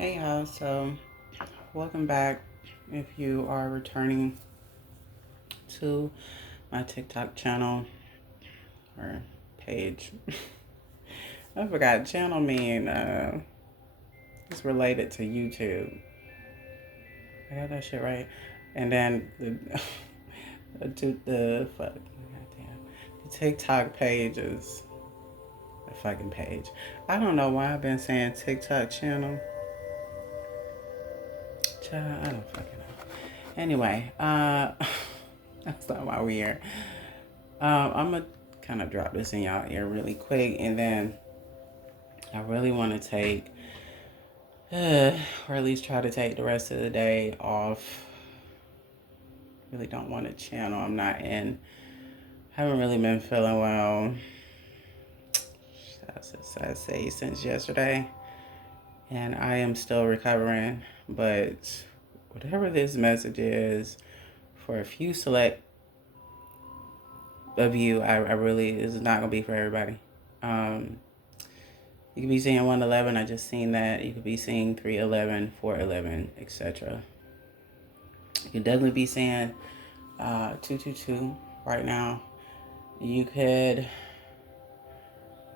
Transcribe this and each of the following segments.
Hey y'all, so welcome back. If you are returning to my TikTok channel or page, I forgot channel mean it's related to YouTube. I got that shit right. And then the fuck, goddamn, the TikTok page is a fucking page. I don't know why I've been saying TikTok channel. Child, I don't fucking know. Anyway, that's not why we're here. I'm gonna kind of drop this in y'all ear really quick, and then I really want to take, or at least try to take the rest of the day off. Really don't want to channel. I'm not in. Haven't really been feeling well. I say since yesterday, and I am still recovering. But whatever this message is, for a few select of you, I really is not gonna be for everybody. You could be seeing 111. I just seen that. You could be seeing 311, 411, etc. You could definitely be seeing 222 right now. You could,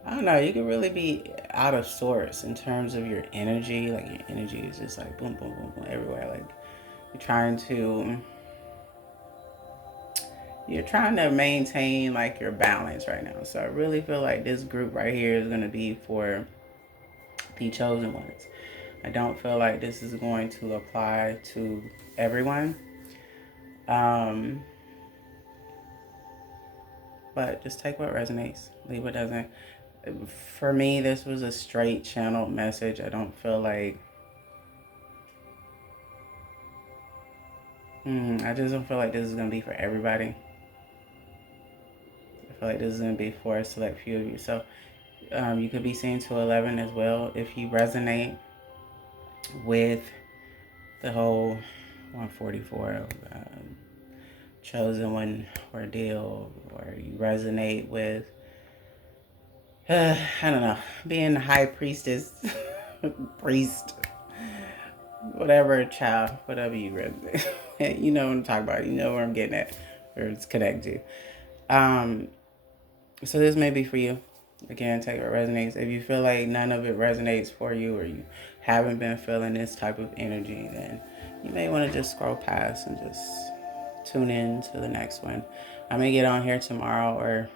I don't know, you could really be out of sorts in terms of your energy. Like your energy is just like boom, boom, boom, boom everywhere. Like you're trying to, maintain like your balance right now. So I really feel like this group right here is going to be for the chosen ones. I don't feel like this is going to apply to everyone. Um, but just take what resonates, leave what doesn't. For me, this was a straight channeled message. I don't feel like, I just don't feel like this is going to be for everybody. I feel like this is going to be for a select few of you. So you could be seeing 211 as well. If you resonate with the whole 144 chosen one ordeal, or you resonate with, I don't know, being the high priestess, priest, whatever, child, whatever you resonate. You know what I'm talking about. You know where I'm getting at, or it's connected to. So this may be for you. Again, take what resonates. If you feel like none of it resonates for you, or you haven't been feeling this type of energy, then you may want to just scroll past and just tune in to the next one. I may get on here tomorrow, or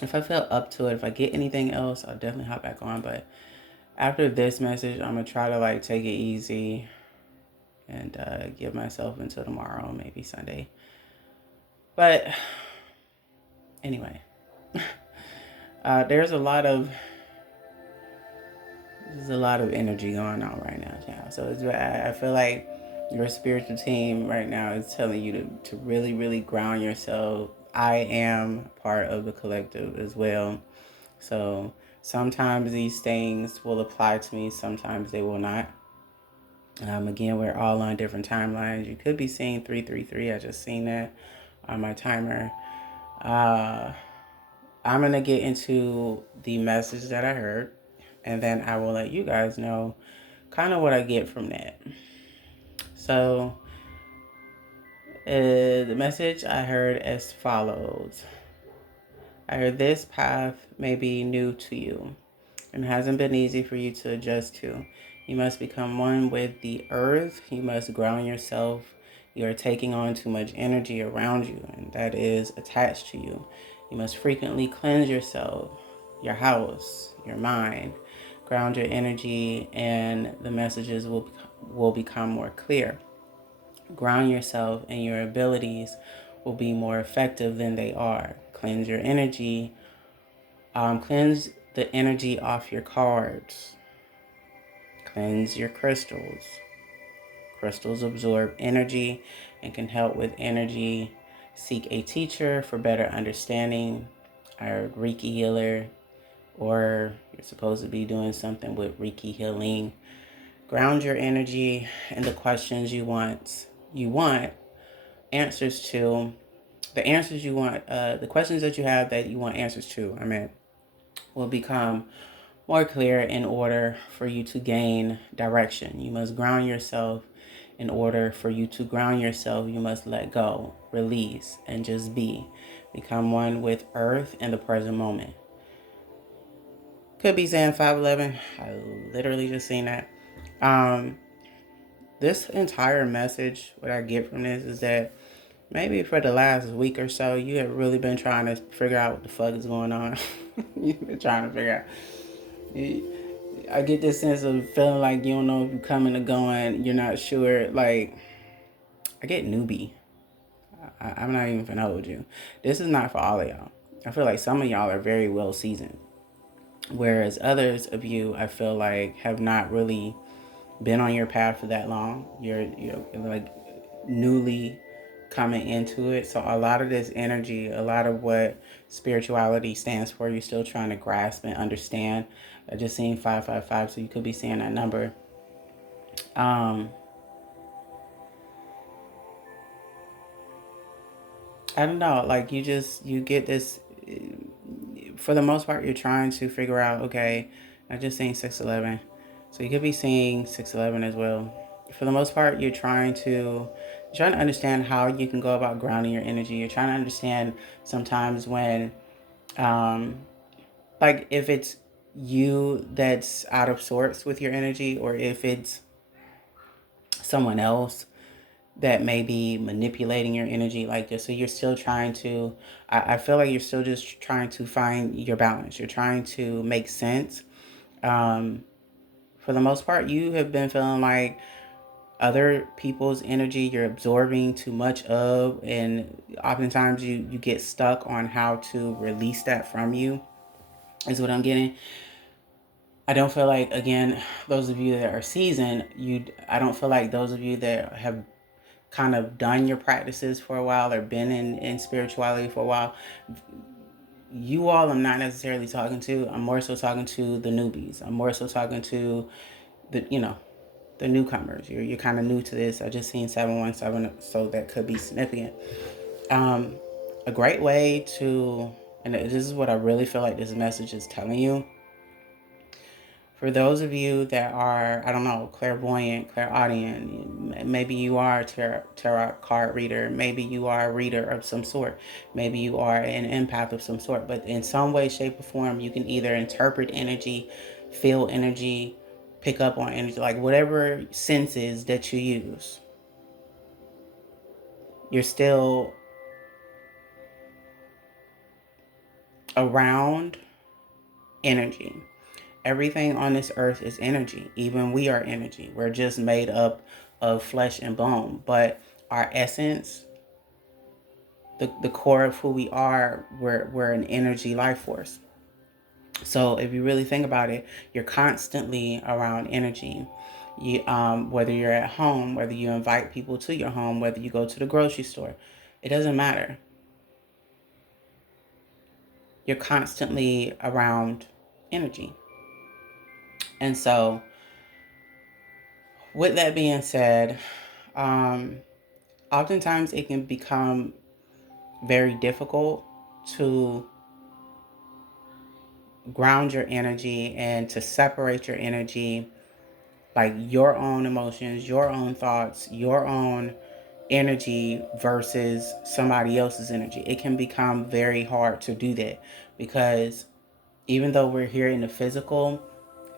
if I feel up to it, if I get anything else, I'll definitely hop back on. But after this message, I'm going to try to like take it easy and give myself until tomorrow, maybe Sunday. But anyway, there's a lot of energy going on right now, child. So I feel like your spiritual team right now is telling you to really, really ground yourself. I am part of the collective as well. So sometimes these things will apply to me, sometimes they will not. Again, we're all on different timelines. You could be seeing 333. I just seen that on my timer. I'm going to get into the message that I heard, and then I will let you guys know kind of what I get from that. So, the message I heard as follows. I heard this path may be new to you and hasn't been easy for you to adjust to. You must become one with the earth. You must ground yourself. You are taking on too much energy around you, and that is attached to you. You must frequently cleanse yourself, your house, your mind, ground your energy, and the messages will become more clear. Ground yourself, and your abilities will be more effective than they are. Cleanse your energy. Cleanse the energy off your cards. Cleanse your crystals. Crystals absorb energy and can help with energy. Seek a teacher for better understanding. Or Reiki healer, or you're supposed to be doing something with Reiki healing. Ground your energy and the questions you want answers to. The questions that you have that you want answers to, will become more clear in order for you to gain direction. You must ground yourself. In order for you to ground yourself, you must let go, release, and just be. Become one with earth and the present moment. Could be saying 511. I literally just seen that. This entire message, what I get from this is that maybe for the last week or so, you have really been trying to figure out what the fuck is going on. You've been trying to figure out. I get this sense of feeling like you don't know if you're coming or going. You're not sure. Like, I get newbie. I'm not even gonna hold you. This is not for all of y'all. I feel like some of y'all are very well seasoned. Whereas others of you, I feel like, have not really been on your path for that long. You're like newly coming into it. So a lot of this energy, a lot of what spirituality stands for, you're still trying to grasp and understand. I just seen 555, so you could be seeing that number. I don't know, like you get this, for the most part, you're trying to figure out, okay, I just seen 611. So you could be seeing 611 as well. For the most part, you're trying to understand how you can go about grounding your energy. You're trying to understand sometimes when, um, like if it's you that's out of sorts with your energy, or if it's someone else that may be manipulating your energy, like this. So you're still trying to, I feel like you're still just trying to find your balance. You're trying to make sense. Um, for the most part, you have been feeling like other people's energy you're absorbing too much of, and oftentimes you get stuck on how to release that from you, is what I'm getting. I don't feel like, again, those of you that are seasoned, I don't feel like those of you that have kind of done your practices for a while or been in spirituality for a while, you all I'm not necessarily talking to. I'm more so talking to the newbies. I'm more so talking to the newcomers. You're kind of new to this. I just seen 717, so that could be significant. A great way to, and this is what I really feel like this message is telling you. For those of you that are, I don't know, clairvoyant, clairaudient, maybe you are a tarot card reader, maybe you are a reader of some sort, maybe you are an empath of some sort, but in some way, shape, or form, you can either interpret energy, feel energy, pick up on energy, like whatever senses that you use. You're still around energy. Everything on this earth is energy. Even we are energy. We're just made up of flesh and bone. But our essence, the core of who we are, we're an energy life force. So if you really think about it, you're constantly around energy. Whether you're at home, whether you invite people to your home, whether you go to the grocery store, it doesn't matter. You're constantly around energy. And so, with that being said, oftentimes it can become very difficult to ground your energy and to separate your energy, like your own emotions, your own thoughts, your own energy versus somebody else's energy. It can become very hard to do that because even though we're here in the physical,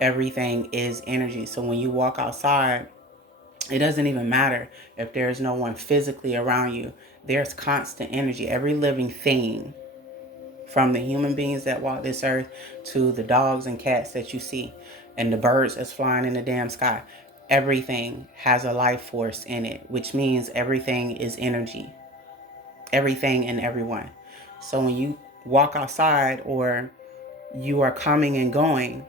everything is energy. So when you walk outside, it doesn't even matter if there's no one physically around you. There's constant energy. Every living thing, from the human beings that walk this earth to the dogs and cats that you see and the birds that's flying in the damn sky, everything has a life force in it, which means everything is energy. Everything and everyone. So when you walk outside or you are coming and going,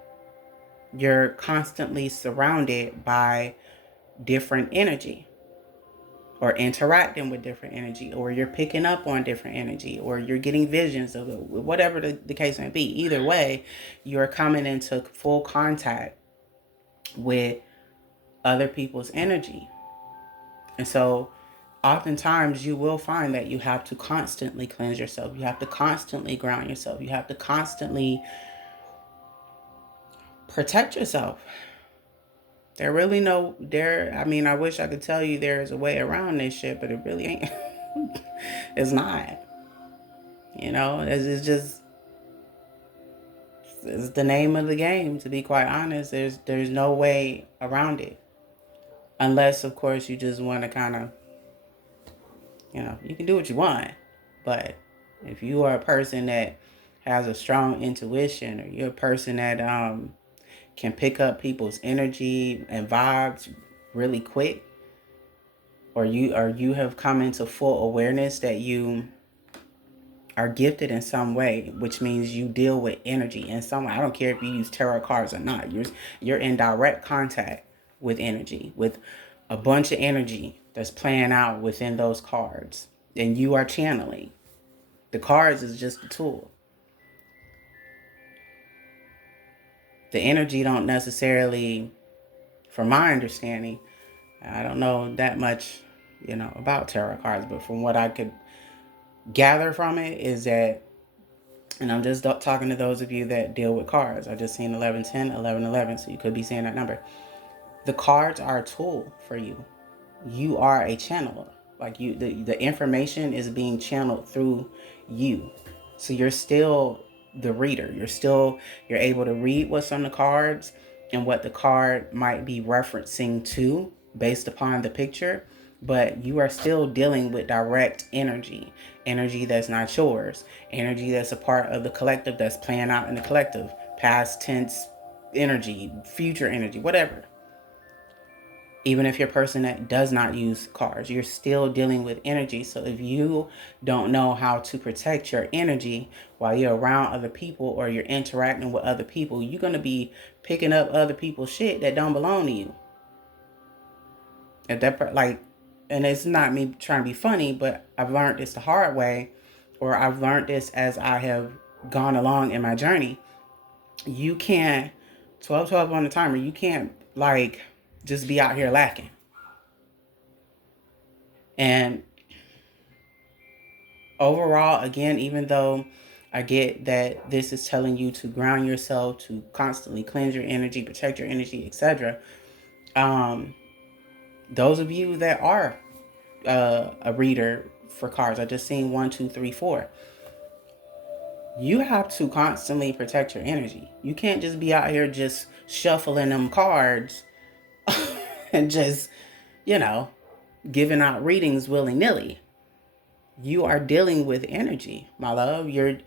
you're constantly surrounded by different energy, or interacting with different energy, or you're picking up on different energy, or you're getting visions of it, whatever the case may be. Either way, you're coming into full contact with other people's energy. And so oftentimes you will find that you have to constantly cleanse yourself. You have to constantly ground yourself. You have to constantly protect yourself. There really no there. I mean, I wish I could tell you there's a way around this shit, but it really ain't. It's not. You know, it's just it's the name of the game. To be quite honest, there's no way around it, unless of course you just want to kind of, you know, you can do what you want, but if you are a person that has a strong intuition, or you're a person that can pick up people's energy and vibes really quick, or you have come into full awareness that you are gifted in some way, which means you deal with energy in some way. I don't care if you use tarot cards or not. You're in direct contact with energy, with a bunch of energy that's playing out within those cards, and you are channeling. The cards is just a tool. The energy don't necessarily, from my understanding, I don't know that much, you know, about tarot cards, but from what I could gather from it is that, and I'm just talking to those of you that deal with cards. I just seen 1110, 1111, so you could be seeing that number. The cards are a tool for you. You are a channeler. Like the information is being channeled through you. So you're still the reader. You're able to read what's on the cards and what the card might be referencing to based upon the picture, but you are still dealing with direct energy that's not yours, energy that's a part of the collective, that's playing out in the collective, past tense energy, future energy, whatever. Even if you're a person that does not use cards, you're still dealing with energy. So if you don't know how to protect your energy while you're around other people or you're interacting with other people, you're going to be picking up other people's shit that don't belong to you. If that, like, and it's not me trying to be funny, but I've learned this the hard way, or I've learned this as I have gone along in my journey. You can't, 12 on the timer, you can't, like, just be out here lacking. And overall, again, even though I get that this is telling you to ground yourself, to constantly cleanse your energy, protect your energy, etc. Those of you that are a reader for cards, I just seen 1, 2, 3, 4. You have to constantly protect your energy. You can't just be out here just shuffling them cards and just, you know, giving out readings willy-nilly. You are dealing with energy, my love. You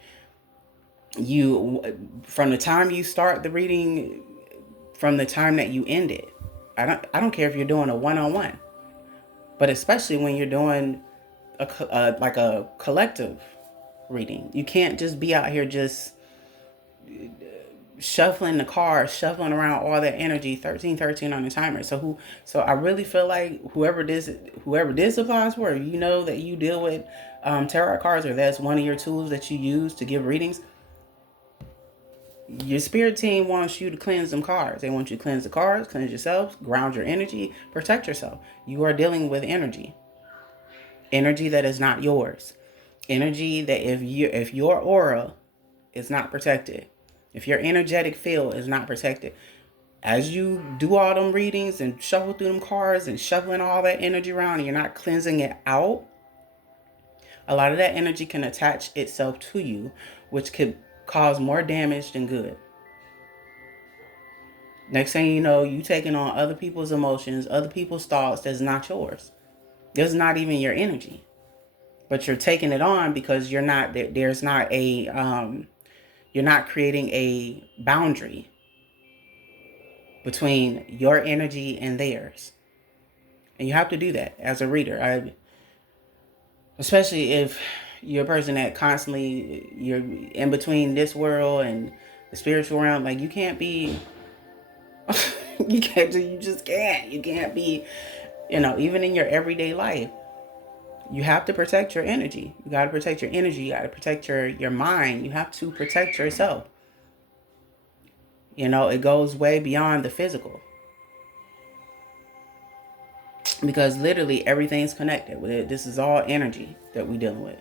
from the time you start the reading, from the time that you end it. I don't care if you're doing a one-on-one, but especially when you're doing like a collective reading. You can't just be out here just shuffling the cards, shuffling around all that energy, 13 on the timer. So I really feel like whoever this applies for, you know that you deal with tarot cards, or that's one of your tools that you use to give readings. Your spirit team wants you to cleanse them cards. They want you to cleanse the cards, cleanse yourself, ground your energy, protect yourself. You are dealing with energy that is not yours. Energy that if your aura is not protected, if your energetic field is not protected, as you do all them readings and shuffle through them cards and shuffling all that energy around and you're not cleansing it out, a lot of that energy can attach itself to you, which could cause more damage than good. Next thing you know, you taking on other people's emotions, other people's thoughts that's not yours. There's not even your energy. But you're taking it on because you're not there's not a you're not creating a boundary between your energy and theirs. And you have to do that as a reader. Especially if you're a person that constantly, you're in between this world and the spiritual realm. Like, you can't be, you just can't. You can't be, even in your everyday life. You have to protect your energy. You got to protect your energy. You got to protect your mind. You have to protect yourself. It goes way beyond the physical. Because literally everything's connected with it. This is all energy that we're dealing with.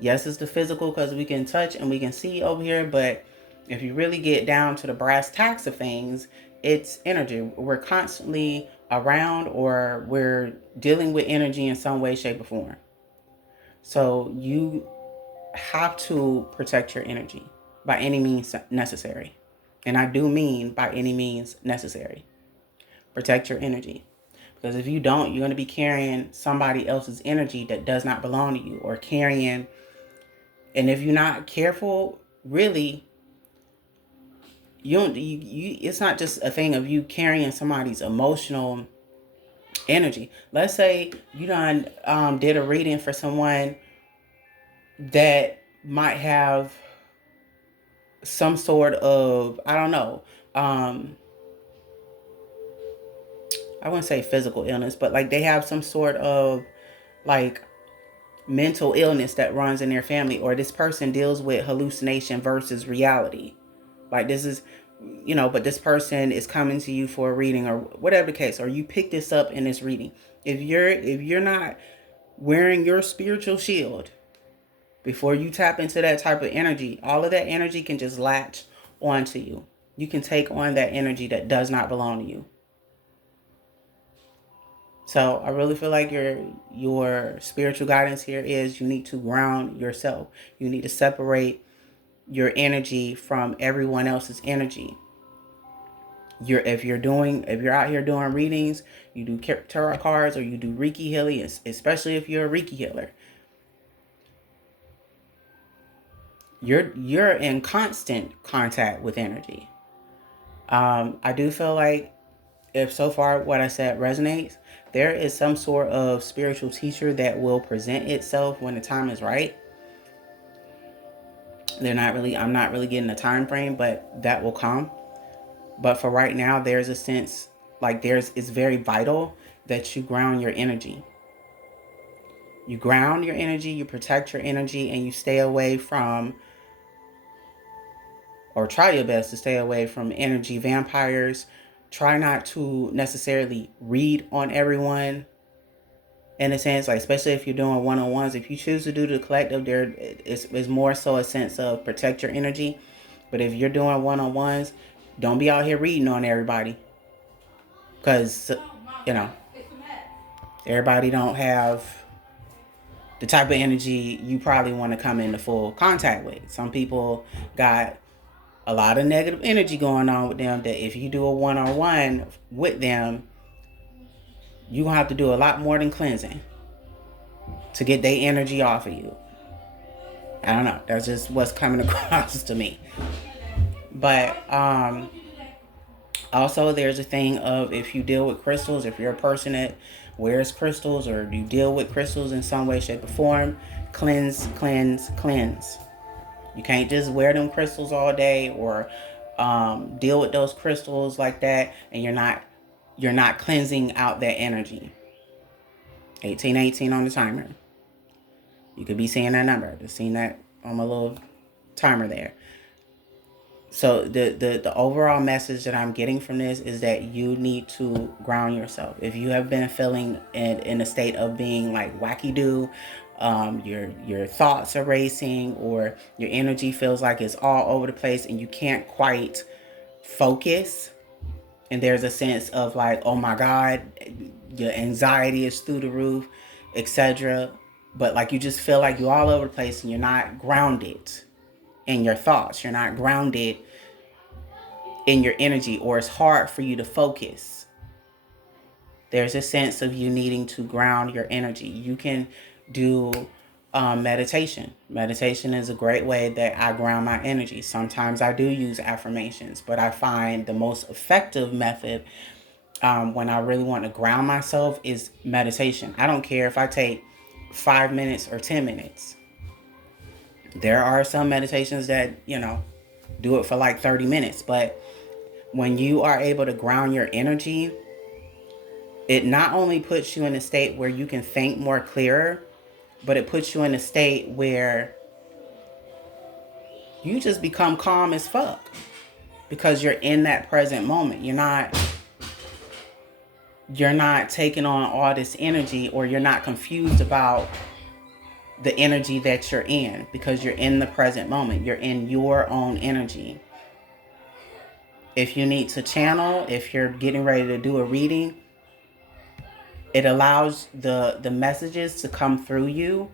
Yes, it's the physical because we can touch and we can see over here, but If you really get down to the brass tacks of things, it's energy. We're constantly around, or we're dealing with energy in some way, shape, or form. So you have to protect your energy by any means necessary. And I do mean by any means necessary. Protect your energy. Because if you don't, you're going to be carrying somebody else's energy that does not belong to you, or carrying, and if you're not careful, really, it's not just a thing of you carrying somebody's emotional energy. Let's say you done did a reading for someone that might have some sort of, I don't know, I wouldn't say physical illness, but like they have some sort of like mental illness that runs in their family, or this person deals with hallucination versus reality. Like this is, but this person is coming to you for a reading, or whatever the case, or you pick this up in this reading. If you're not wearing your spiritual shield before you tap into that type of energy, all of that energy can just latch onto you. You can take on that energy that does not belong to you. So I really feel like your spiritual guidance here is you need to ground yourself. You need to separate your energy from everyone else's energy. If you're out here doing readings, you do tarot cards, or you do Reiki healing, especially if you're a Reiki healer, you're in constant contact with energy. I do feel like, if so far what I said resonates, there is some sort of spiritual teacher that will present itself when the time is right. I'm not really getting a time frame, but that will come. But for right now, there's a sense like it's very vital that you ground your energy. You ground your energy, you protect your energy, and you stay away from, or try your best to stay away from, energy vampires. Try not to necessarily read on everyone, in a sense, like especially if you're doing one-on-ones. If you choose to do the collective, there is more so a sense of protect your energy. But if you're doing one-on-ones, don't be out here reading on everybody, because everybody don't have the type of energy you probably want to come into full contact with. Some people got a lot of negative energy going on with them, that if you do a one-on-one with them, you gonna have to do a lot more than cleansing to get their energy off of you. I don't know. That's just what's coming across to me. But also, there's a thing of, if you deal with crystals, if you're a person that wears crystals, or you deal with crystals in some way, shape, or form, cleanse, cleanse, cleanse. You can't just wear them crystals all day, or deal with those crystals like that, and you're not cleansing out that energy. 1818 on the timer. You could be seeing that number. Just seen that on my little timer there. So the overall message that I'm getting from this is that you need to ground yourself. If you have been feeling in a state of being like wacky-doo, your thoughts are racing, or your energy feels like it's all over the place and you can't quite focus, and there's a sense of like, oh my God, your anxiety is through the roof, etc. But like you just feel like you're all over the place and you're not grounded in your thoughts. You're not grounded in your energy, or it's hard for you to focus. There's a sense of you needing to ground your energy. You can do meditation. Meditation is a great way that I ground my energy. Sometimes I do use affirmations, but I find the most effective method when I really want to ground myself is meditation. I don't care if I take 5 minutes or 10 minutes. There are some meditations that, do it for like 30 minutes. But when you are able to ground your energy, it not only puts you in a state where you can think more clearer, but it puts you in a state where you just become calm as fuck, because you're in that present moment. You're not taking on all this energy, or you're not confused about the energy that you're in, because you're in the present moment. You're in your own energy. If you need to channel, if you're getting ready to do a reading, it allows the messages to come through you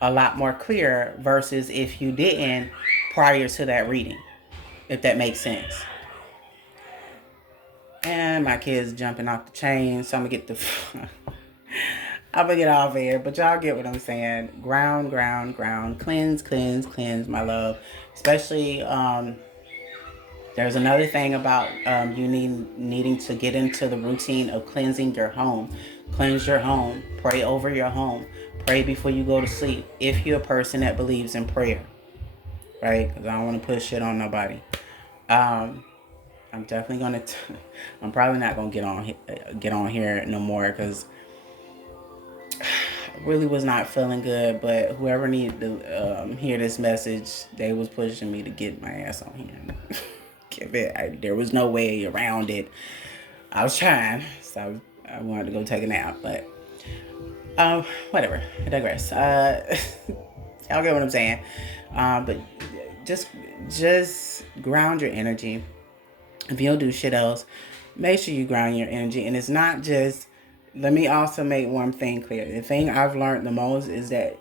a lot more clear versus if you didn't prior to that reading, if that makes sense. And my kids jumping off the chain, so I'm gonna get I'm gonna get off here, but y'all get what I'm saying. Ground, ground, ground. Cleanse, cleanse, cleanse, my love. Especially, there's another thing about you needing to get into the routine of cleansing your home. Cleanse your home. Pray over your home. Pray before you go to sleep. If you're a person that believes in prayer, right? Because I don't want to put shit on nobody. I'm definitely gonna. I'm probably not gonna get on here no more because I really was not feeling good. But whoever needed to hear this message, they was pushing me to get my ass on here. There was no way around it. I was trying, so I wanted to go take a nap, but whatever. I digress. Y'all get what I'm saying. But just ground your energy. If you don't do shit else, make sure you ground your energy. And it's not just. Let me also make one thing clear. The thing I've learned the most is that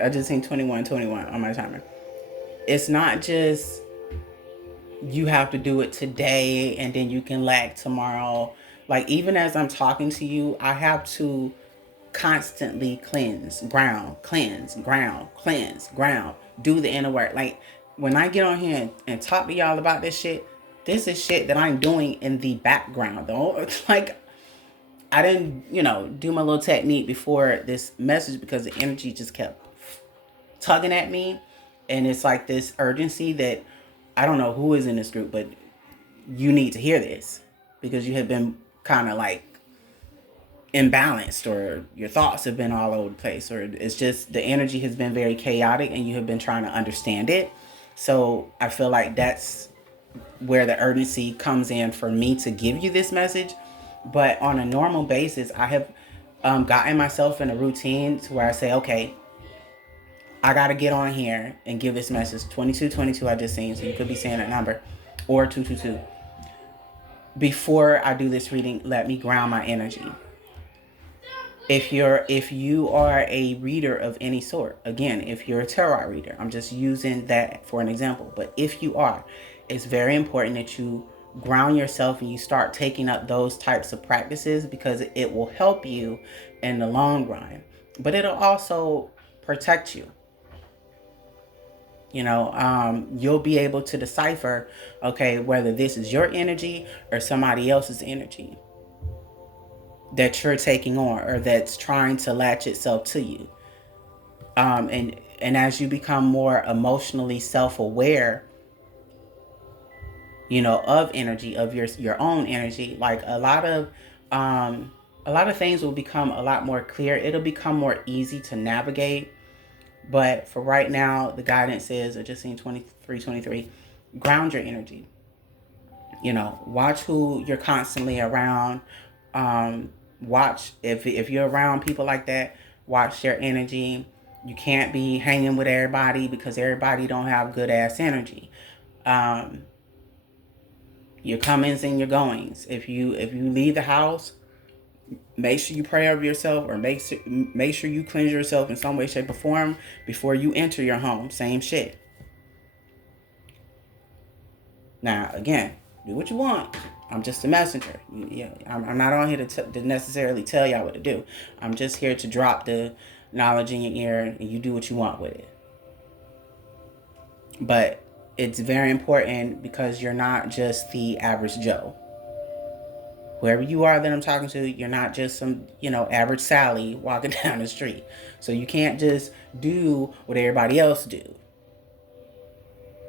I just seen 2121 on my timer. It's not just you have to do it today and then you can lag tomorrow. Like, even as I'm talking to you, I have to constantly cleanse, ground, do the inner work. Like, when I get on here and talk to y'all about this shit, this is shit that I'm doing in the background, though. Like, I didn't, do my little technique before this message because the energy just kept tugging at me. And it's like this urgency that I don't know who is in this group, but you need to hear this because you have been kind of like imbalanced, or your thoughts have been all over the place, or it's just the energy has been very chaotic and you have been trying to understand it. So I feel like that's where the urgency comes in for me to give you this message. But on a normal basis, I have gotten myself in a routine to where I say, okay, I got to get on here and give this message. 2222 I just seen, so you could be saying that number, or 222. Before I do this reading, let me ground my energy. If you are a reader of any sort, again, if you're a tarot reader, I'm just using that for an example. But if you are, it's very important that you ground yourself and you start taking up those types of practices because it will help you in the long run. But it'll also protect you. You'll be able to decipher, okay, whether this is your energy or somebody else's energy that you're taking on or that's trying to latch itself to you. And as you become more emotionally self-aware, of energy, of your own energy, like a lot of things will become a lot more clear. It'll become more easy to navigate. But for right now, the guidance is, I just seen 2323, ground your energy. Watch who you're constantly around. Watch if you're around people like that, watch their energy. You can't be hanging with everybody because everybody don't have good ass energy. Your comings and your goings. If you leave the house, make sure you pray over yourself, or make sure you cleanse yourself in some way, shape, or form before you enter your home. Same shit. Now, again, do what you want. I'm just a messenger. I'm not on here to necessarily tell y'all what to do. I'm just here to drop the knowledge in your ear, and you do what you want with it. But it's very important because you're not just the average Joe. Whoever you are that I'm talking to, you're not just some, average Sally walking down the street. So you can't just do what everybody else do.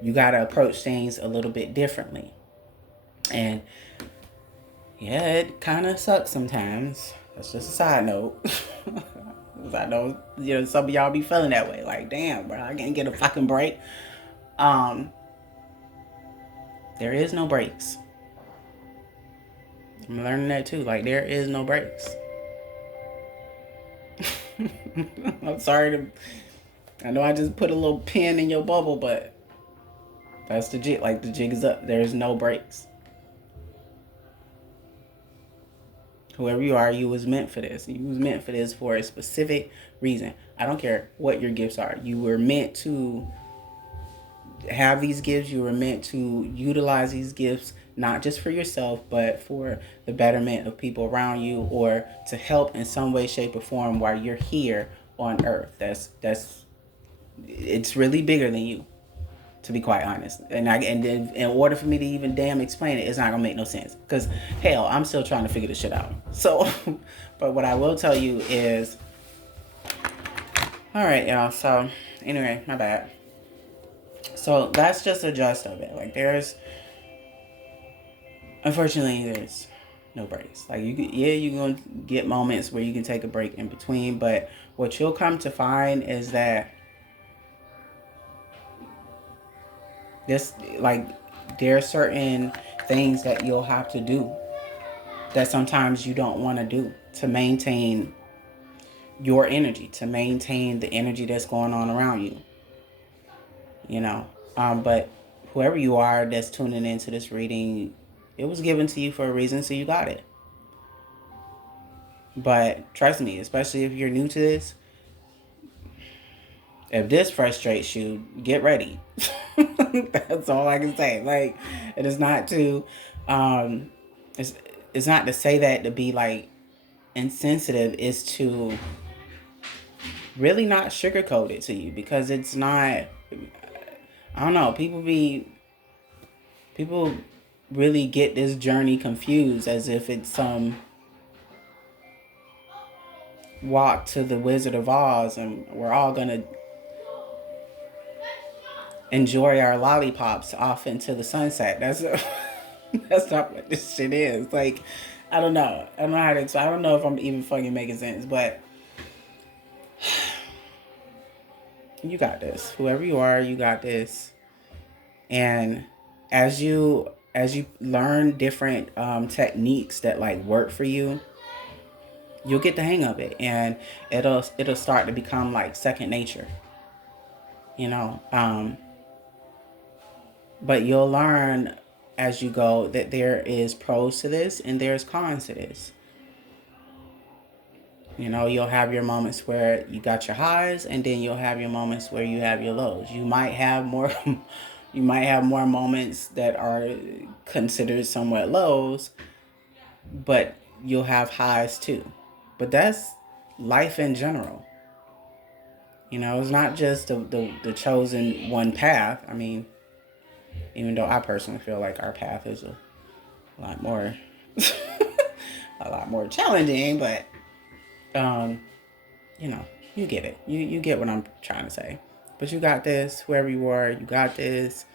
You got to approach things a little bit differently. And yeah, it kind of sucks sometimes. That's just a side note. I know, some of y'all be feeling that way. Like, damn, bro, I can't get a fucking break. There is no breaks. I'm learning that too. Like, there is no breaks. I'm sorry I know I just put a little pin in your bubble, but That's the jig. Like, the jig is up. There's no breaks. Whoever you are, you was meant for this. You was meant for this for a specific reason. I don't care what your gifts are. You were meant to have these gifts. You were meant to utilize these gifts, not just for yourself, but for the betterment of people around you, or to help in some way, shape, or form while you're here on earth. That's it's really bigger than you, to be quite honest. And then in order for me to even damn explain it, it's not gonna make no sense. Because hell, I'm still trying to figure this shit out. So, but what I will tell you is, all right, y'all. So anyway, my bad. So that's just a gist of it. Like, unfortunately, there's no breaks. Like, you're gonna get moments where you can take a break in between, but what you'll come to find is that there are certain things that you'll have to do that sometimes you don't want to do to maintain your energy, to maintain the energy that's going on around you. But whoever you are that's tuning into this reading, it was given to you for a reason, so you got it. But trust me, especially if you're new to this, if this frustrates you, get ready. That's all I can say. Like, it is not to, it's not to say that to be like insensitive. It's to really not sugarcoat it to you, because it's not. I don't know. People really get this journey confused as if it's some walk to the Wizard of Oz and we're all gonna enjoy our lollipops off into the sunset. That's not what this shit is. Like, I don't know. I don't know how to explain. I don't know if I'm even fucking making sense, but you got this. Whoever you are, you got this. And as you learn different techniques that like work for you, you'll get the hang of it, and it'll start to become like second nature. But you'll learn as you go that there is pros to this and there's cons to this. You'll have your moments where you got your highs, and then you'll have your moments where you have your lows. You might have more moments that are considered somewhat lows, but you'll have highs too. But that's life in general. It's not just the chosen one path. I mean, even though I personally feel like our path is a lot more challenging, but you get it. You get what I'm trying to say. But you got this. Whoever you are, you got this.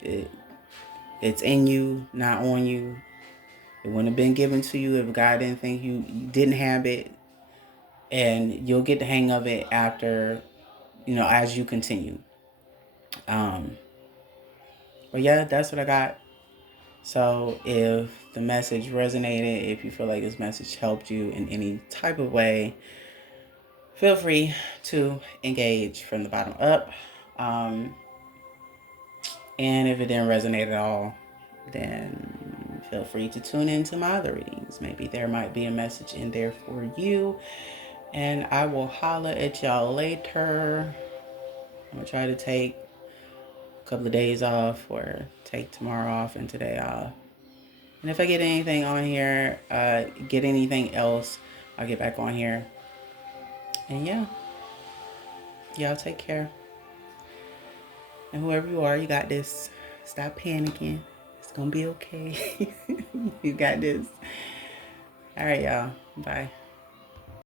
It's in you, not on you. It wouldn't have been given to you if God didn't think you didn't have it. And you'll get the hang of it after, as you continue. But yeah, that's what I got. So if the message resonated, if you feel like this message helped you in any type of way, feel free to engage from the bottom up. And if it didn't resonate at all, then feel free to tune into my other readings. Maybe there might be a message in there for you. And I will holla at y'all later. I'm going to try to take a couple of days off, or take tomorrow off and today off. And if I get anything on here, get anything else, I'll get back on here. And yeah, y'all take care. And whoever you are, you got this. Stop panicking. It's going to be okay. You got this. All right, y'all. Bye.